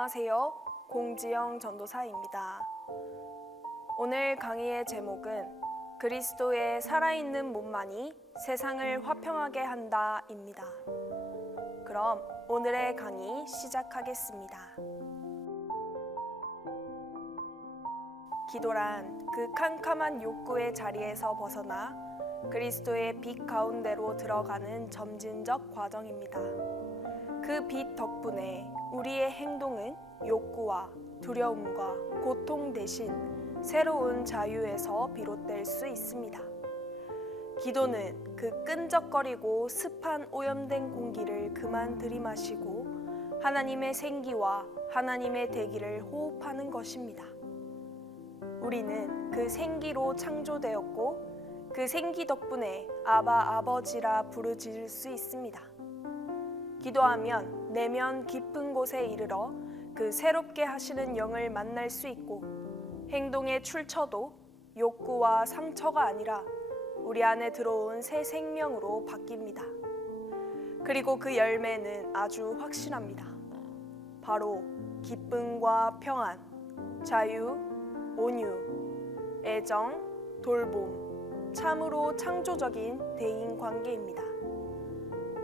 안녕하세요. 공지영 전도사입니다. 오늘 강의의 제목은 그리스도의 살아있는 몸만이 세상을 화평하게 한다입니다. 그럼 오늘의 강의 시작하겠습니다. 기도란 그 캄캄한 욕구의 자리에서 벗어나 그리스도의 빛 가운데로 들어가는 점진적 과정입니다. 그 빛 덕분에 우리의 행동은 욕구와 두려움과 고통 대신 새로운 자유에서 비롯될 수 있습니다. 기도는 그 끈적거리고 습한 오염된 공기를 그만 들이마시고 하나님의 생기와 하나님의 대기를 호흡하는 것입니다. 우리는 그 생기로 창조되었고 그 생기 덕분에 아바 아버지라 부르짖을 수 있습니다. 기도하면 내면 깊은 곳에 이르러 그 새롭게 하시는 영을 만날 수 있고 행동의 출처도 욕구와 상처가 아니라 우리 안에 들어온 새 생명으로 바뀝니다. 그리고 그 열매는 아주 확실합니다. 바로 기쁨과 평안, 자유, 온유, 애정, 돌봄, 참으로 창조적인 대인 관계입니다.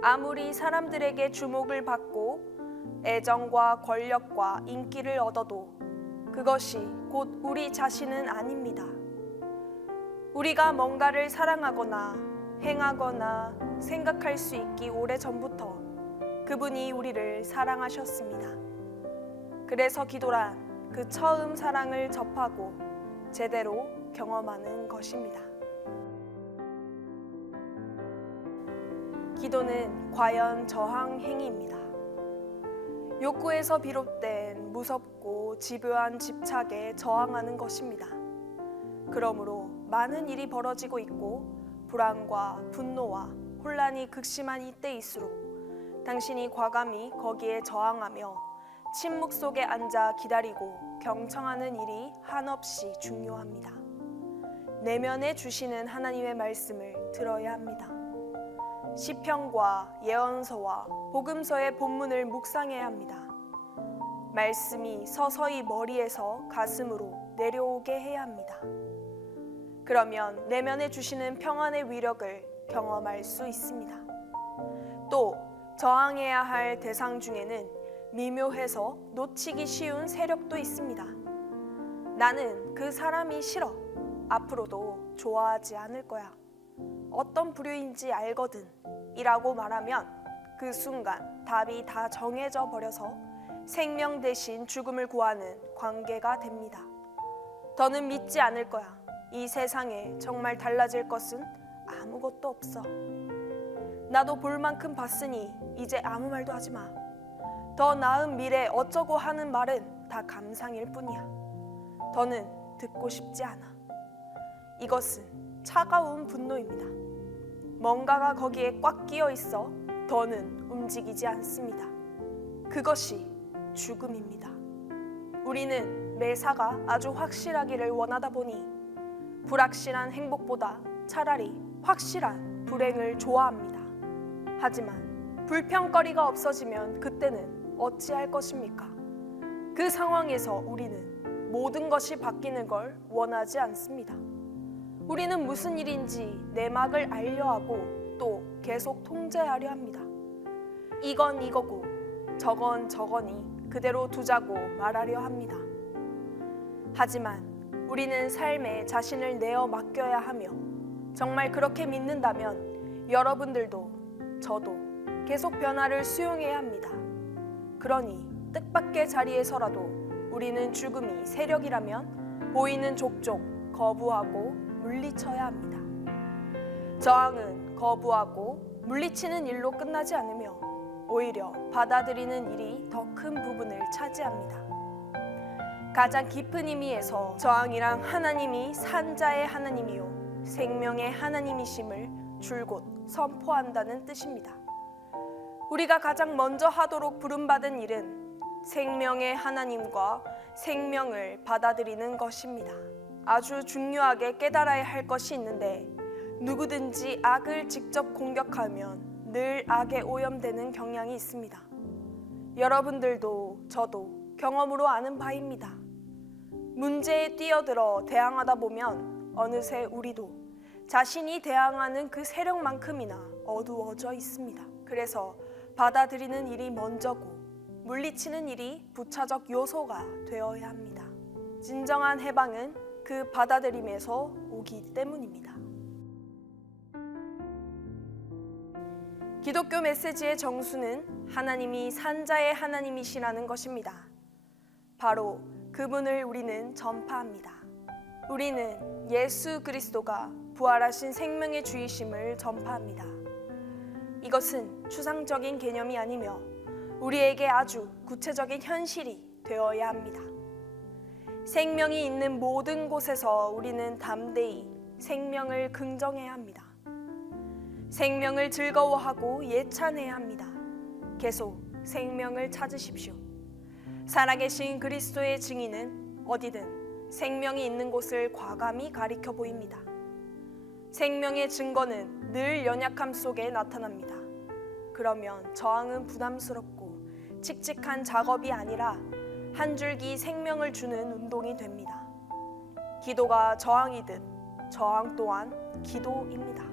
아무리 사람들에게 주목을 받고 애정과 권력과 인기를 얻어도 그것이 곧 우리 자신은 아닙니다. 우리가 뭔가를 사랑하거나 행하거나 생각할 수 있기 오래전부터 그분이 우리를 사랑하셨습니다. 그래서 기도란 그 처음 사랑을 접하고 제대로 경험하는 것입니다. 기도는 과연 저항 행위입니다. 욕구에서 비롯된 무섭고 집요한 집착에 저항하는 것입니다. 그러므로 많은 일이 벌어지고 있고 불안과 분노와 혼란이 극심한 이때일수록 당신이 과감히 거기에 저항하며 침묵 속에 앉아 기다리고 경청하는 일이 한없이 중요합니다. 내면에 주시는 하나님의 말씀을 들어야 합니다. 시편과 예언서와 복음서의 본문을 묵상해야 합니다. 말씀이 서서히 머리에서 가슴으로 내려오게 해야 합니다. 그러면 내면에 주시는 평안의 위력을 경험할 수 있습니다. 또 저항해야 할 대상 중에는 미묘해서 놓치기 쉬운 세력도 있습니다. 나는 그 사람이 싫어. 앞으로도 좋아하지 않을 거야. 어떤 부류인지 알거든 이라고 말하면 그 순간 답이 다 정해져 버려서 생명 대신 죽음을 구하는 관계가 됩니다. 더는 믿지 않을 거야. 이 세상에 정말 달라질 것은 아무것도 없어. 나도 볼 만큼 봤으니 이제 아무 말도 하지 마. 더 나은 미래 어쩌고 하는 말은 다 감상일 뿐이야. 더는 듣고 싶지 않아. 이것은 차가운 분노입니다. 뭔가가 거기에 꽉 끼어 있어 더는 움직이지 않습니다. 그것이 죽음입니다. 우리는 매사가 아주 확실하기를 원하다 보니 불확실한 행복보다 차라리 확실한 불행을 좋아합니다. 하지만 불평거리가 없어지면 그때는 어찌할 것입니까? 그 상황에서 우리는 모든 것이 바뀌는 걸 원하지 않습니다. 우리는 무슨 일인지 내막을 알려 하고 또 계속 통제하려 합니다. 이건 이거고 저건 저거니 그대로 두자고 말하려 합니다. 하지만 우리는 삶에 자신을 내어 맡겨야 하며 정말 그렇게 믿는다면 여러분들도 저도 계속 변화를 수용해야 합니다. 그러니 뜻밖의 자리에서라도 우리는 죽음이 세력이라면 보이는 족족 거부하고 물리쳐야 합니다. 저항은 거부하고 물리치는 일로 끝나지 않으며 오히려 받아들이는 일이 더 큰 부분을 차지합니다. 가장 깊은 의미에서 저항이란 하나님이 산자의 하나님이요 생명의 하나님이심을 줄곧 선포한다는 뜻입니다. 우리가 가장 먼저 하도록 부름받은 일은 생명의 하나님과 생명을 받아들이는 것입니다. 아주 중요하게 깨달아야 할 것이 있는데 누구든지 악을 직접 공격하면 늘 악에 오염되는 경향이 있습니다. 여러분들도 저도 경험으로 아는 바입니다. 문제에 뛰어들어 대항하다 보면 어느새 우리도 자신이 대항하는 그 세력만큼이나 어두워져 있습니다. 그래서 받아들이는 일이 먼저고 물리치는 일이 부차적 요소가 되어야 합니다. 진정한 해방은 그 받아들임에서 오기 때문입니다. 기독교 메시지의 정수는 하나님이 산자의 하나님이시라는 것입니다. 바로 그분을 우리는 전파합니다. 우리는 예수 그리스도가 부활하신 생명의 주이심을 전파합니다. 이것은 추상적인 개념이 아니며 우리에게 아주 구체적인 현실이 되어야 합니다. 생명이 있는 모든 곳에서 우리는 담대히 생명을 긍정해야 합니다. 생명을 즐거워하고 예찬해야 합니다. 계속 생명을 찾으십시오. 살아계신 그리스도의 증인은 어디든 생명이 있는 곳을 과감히 가리켜 보입니다. 생명의 증거는 늘 연약함 속에 나타납니다. 그러면 저항은 부담스럽고 칙칙한 작업이 아니라 한 줄기 생명을 주는 운동이 됩니다. 기도가 저항이듯 저항 또한 기도입니다.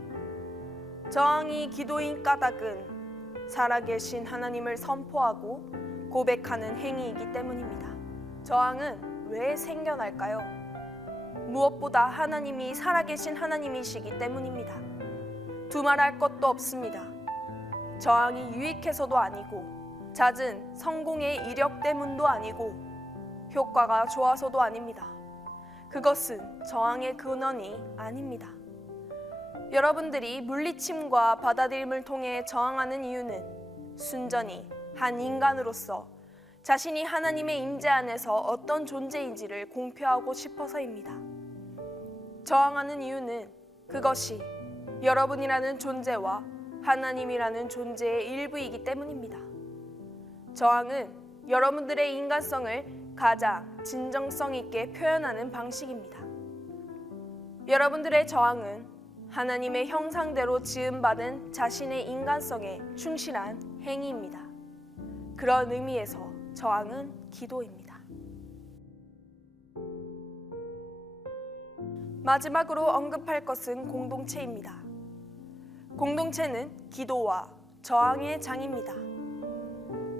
저항이 기도인 까닭은 살아계신 하나님을 선포하고 고백하는 행위이기 때문입니다. 저항은 왜 생겨날까요? 무엇보다 하나님이 살아계신 하나님이시기 때문입니다. 두말할 것도 없습니다. 저항이 유익해서도 아니고 잦은 성공의 이력 때문도 아니고 효과가 좋아서도 아닙니다. 그것은 저항의 근원이 아닙니다. 여러분들이 물리침과 받아들임을 통해 저항하는 이유는 순전히 한 인간으로서 자신이 하나님의 임재 안에서 어떤 존재인지를 공표하고 싶어서입니다. 저항하는 이유는 그것이 여러분이라는 존재와 하나님이라는 존재의 일부이기 때문입니다. 저항은 여러분들의 인간성을 가장 진정성 있게 표현하는 방식입니다. 여러분들의 저항은 하나님의 형상대로 지음받은 자신의 인간성에 충실한 행위입니다. 그런 의미에서 저항은 기도입니다. 마지막으로 언급할 것은 공동체입니다. 공동체는 기도와 저항의 장입니다.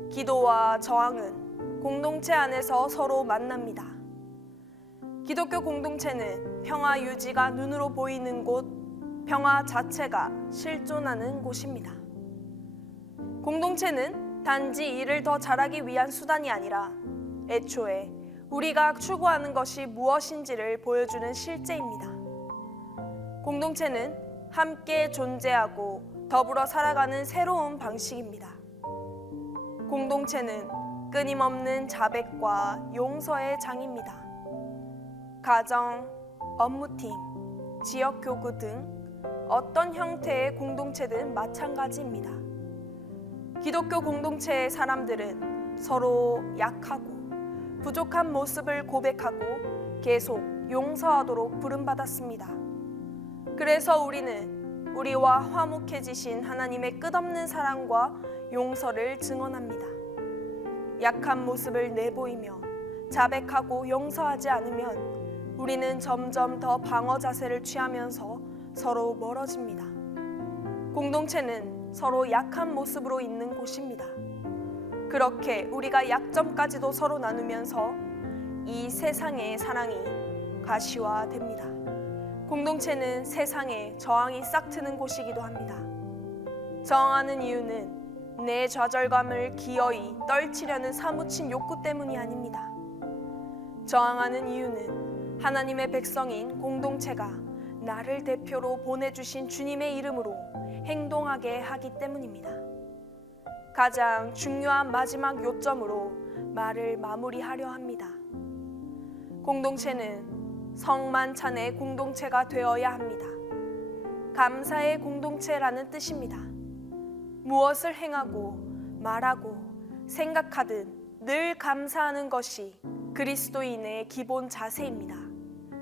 기도와 저항은 공동체 안에서 서로 만납니다. 기독교 공동체는 평화 유지가 눈으로 보이는 곳, 평화 자체가 실존하는 곳입니다. 공동체는 단지 일을 더 잘하기 위한 수단이 아니라 애초에 우리가 추구하는 것이 무엇인지를 보여주는 실제입니다. 공동체는 함께 존재하고 더불어 살아가는 새로운 방식입니다. 공동체는 끊임없는 자백과 용서의 장입니다. 가정, 업무팀, 지역교구 등 어떤 형태의 공동체든 마찬가지입니다. 기독교 공동체의 사람들은 서로 약하고 부족한 모습을 고백하고 계속 용서하도록 부름받았습니다. 그래서 우리는 우리와 화목해지신 하나님의 끝없는 사랑과 용서를 증언합니다. 약한 모습을 내보이며 자백하고 용서하지 않으면 우리는 점점 더 방어 자세를 취하면서 서로 멀어집니다. 공동체는 서로 약한 모습으로 있는 곳입니다. 그렇게 우리가 약점까지도 서로 나누면서 이 세상의 사랑이 가시화됩니다. 공동체는 세상에 저항이 싹트는 곳이기도 합니다. 저항하는 이유는 내 좌절감을 기어이 떨치려는 사무친 욕구 때문이 아닙니다. 저항하는 이유는 하나님의 백성인 공동체가 나를 대표로 보내주신 주님의 이름으로 행동하게 하기 때문입니다. 가장 중요한 마지막 요점으로 말을 마무리하려 합니다. 공동체는 성만찬의 공동체가 되어야 합니다. 감사의 공동체라는 뜻입니다. 무엇을 행하고 말하고 생각하든 늘 감사하는 것이 그리스도인의 기본 자세입니다.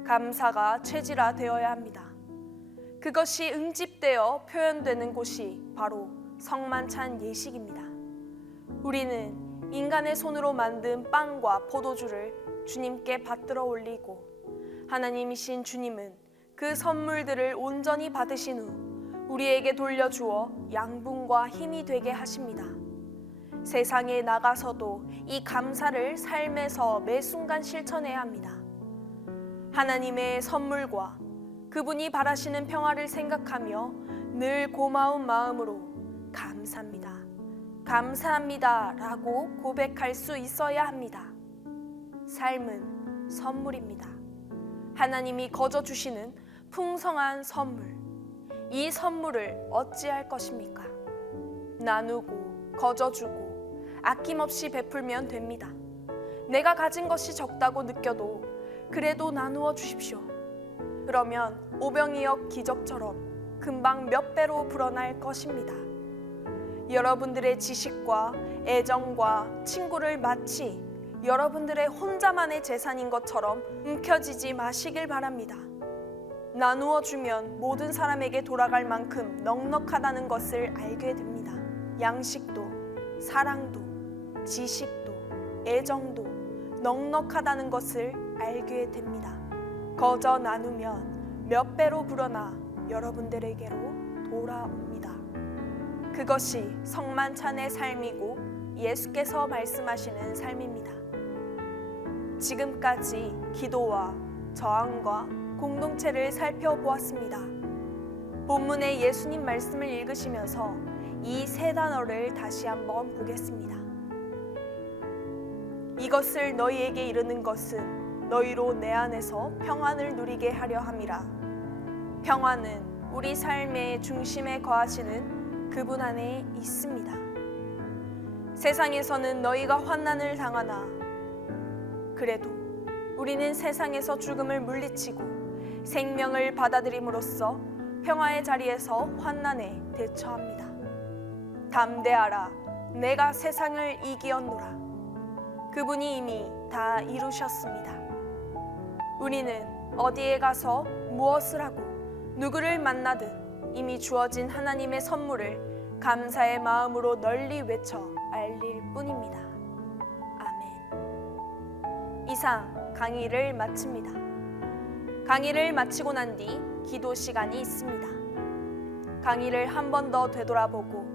감사가 체질화되어야 합니다. 그것이 응집되어 표현되는 곳이 바로 성만찬 예식입니다. 우리는 인간의 손으로 만든 빵과 포도주를 주님께 받들어 올리고 하나님이신 주님은 그 선물들을 온전히 받으신 후 우리에게 돌려주어 양분과 힘이 되게 하십니다. 세상에 나가서도 이 감사를 삶에서 매 순간 실천해야 합니다. 하나님의 선물과 그분이 바라시는 평화를 생각하며 늘 고마운 마음으로 감사합니다. 감사합니다 라고 고백할 수 있어야 합니다. 삶은 선물입니다. 하나님이 거저 주시는 풍성한 선물. 이 선물을 어찌할 것입니까? 나누고 거저 주고 아낌없이 베풀면 됩니다. 내가 가진 것이 적다고 느껴도 그래도 나누어 주십시오. 그러면 오병이어 기적처럼 금방 몇 배로 불어날 것입니다. 여러분들의 지식과 애정과 친구를 마치 여러분들의 혼자만의 재산인 것처럼 움켜쥐지 마시길 바랍니다. 나누어 주면 모든 사람에게 돌아갈 만큼 넉넉하다는 것을 알게 됩니다. 양식도, 사랑도, 지식도, 애정도 넉넉하다는 것을 알게 됩니다. 거저 나누면 몇 배로 불어나 여러분들에게로 돌아옵니다. 그것이 성만찬의 삶이고 예수께서 말씀하시는 삶입니다. 지금까지 기도와 저항과 공동체를 살펴보았습니다. 본문의 예수님 말씀을 읽으시면서 이 세 단어를 다시 한번 보겠습니다. 이것을 너희에게 이르는 것은 너희로 내 안에서 평안을 누리게 하려 함이라. 평안은 우리 삶의 중심에 거하시는 그분 안에 있습니다. 세상에서는 너희가 환난을 당하나 그래도 우리는 세상에서 죽음을 물리치고 생명을 받아들임으로써 평화의 자리에서 환난에 대처합니다. 담대하라, 내가 세상을 이기었노라. 그분이 이미 다 이루셨습니다. 우리는 어디에 가서 무엇을 하고 누구를 만나든 이미 주어진 하나님의 선물을 감사의 마음으로 널리 외쳐 알릴 뿐입니다. 아멘. 이상 강의를 마칩니다. 강의를 마치고 난 뒤 기도 시간이 있습니다. 강의를 한 번 더 되돌아보고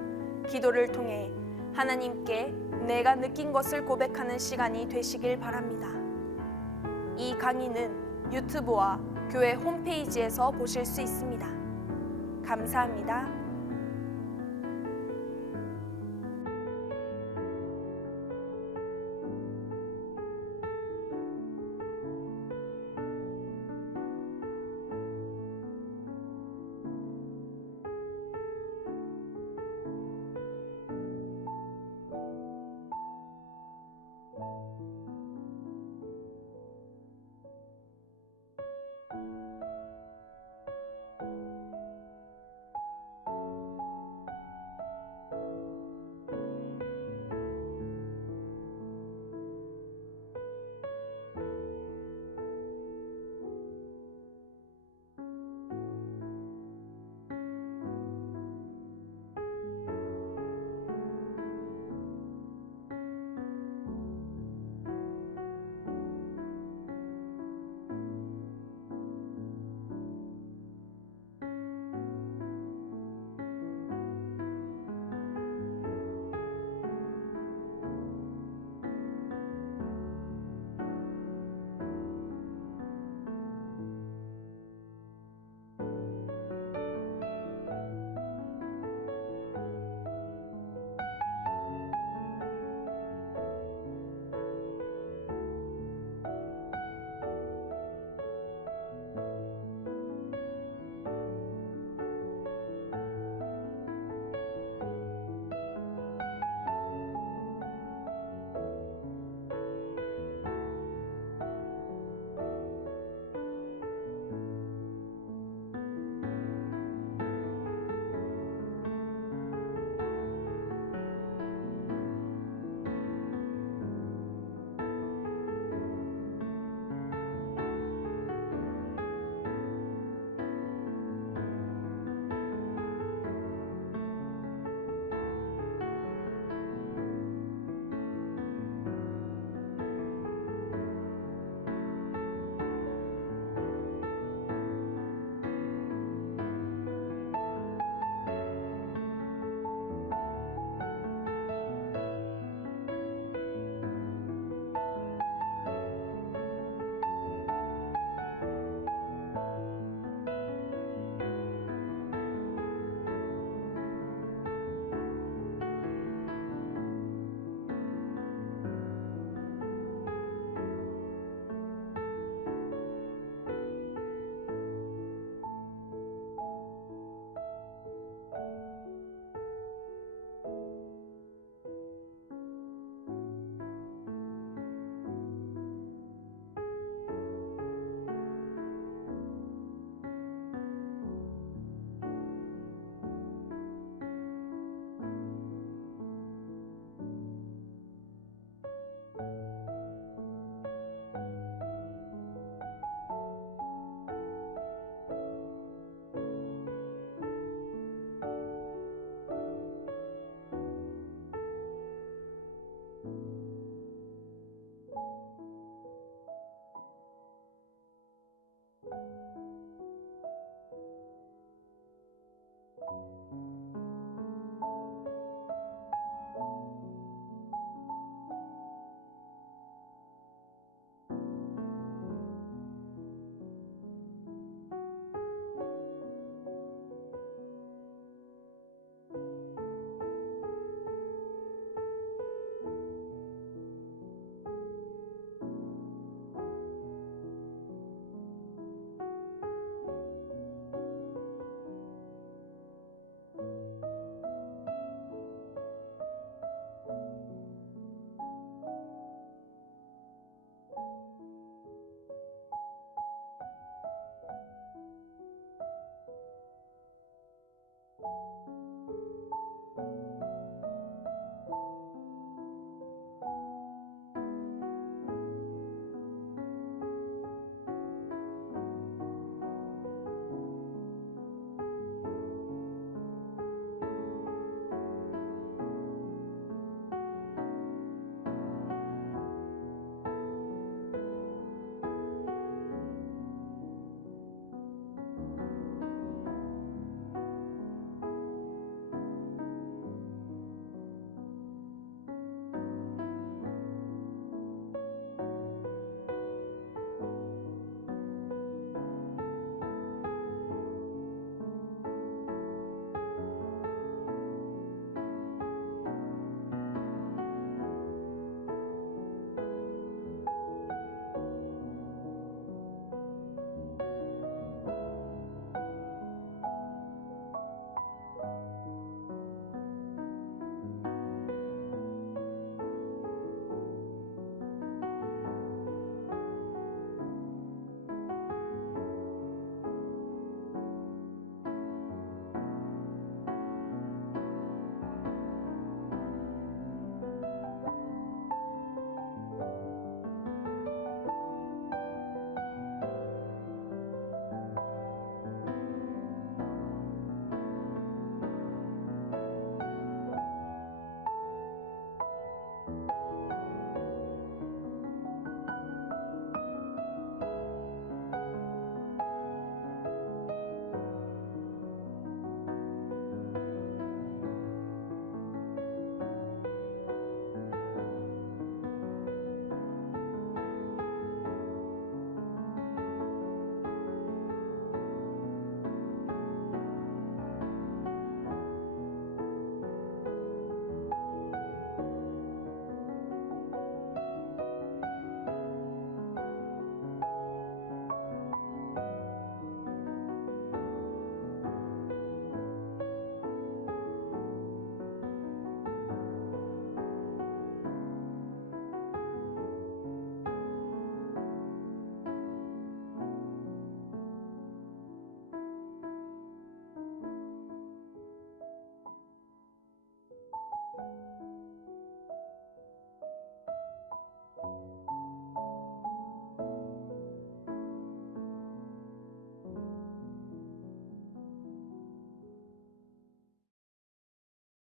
기도를 통해 하나님께 내가 느낀 것을 고백하는 시간이 되시길 바랍니다. 이 강의는 유튜브와 교회 홈페이지에서 보실 수 있습니다. 감사합니다.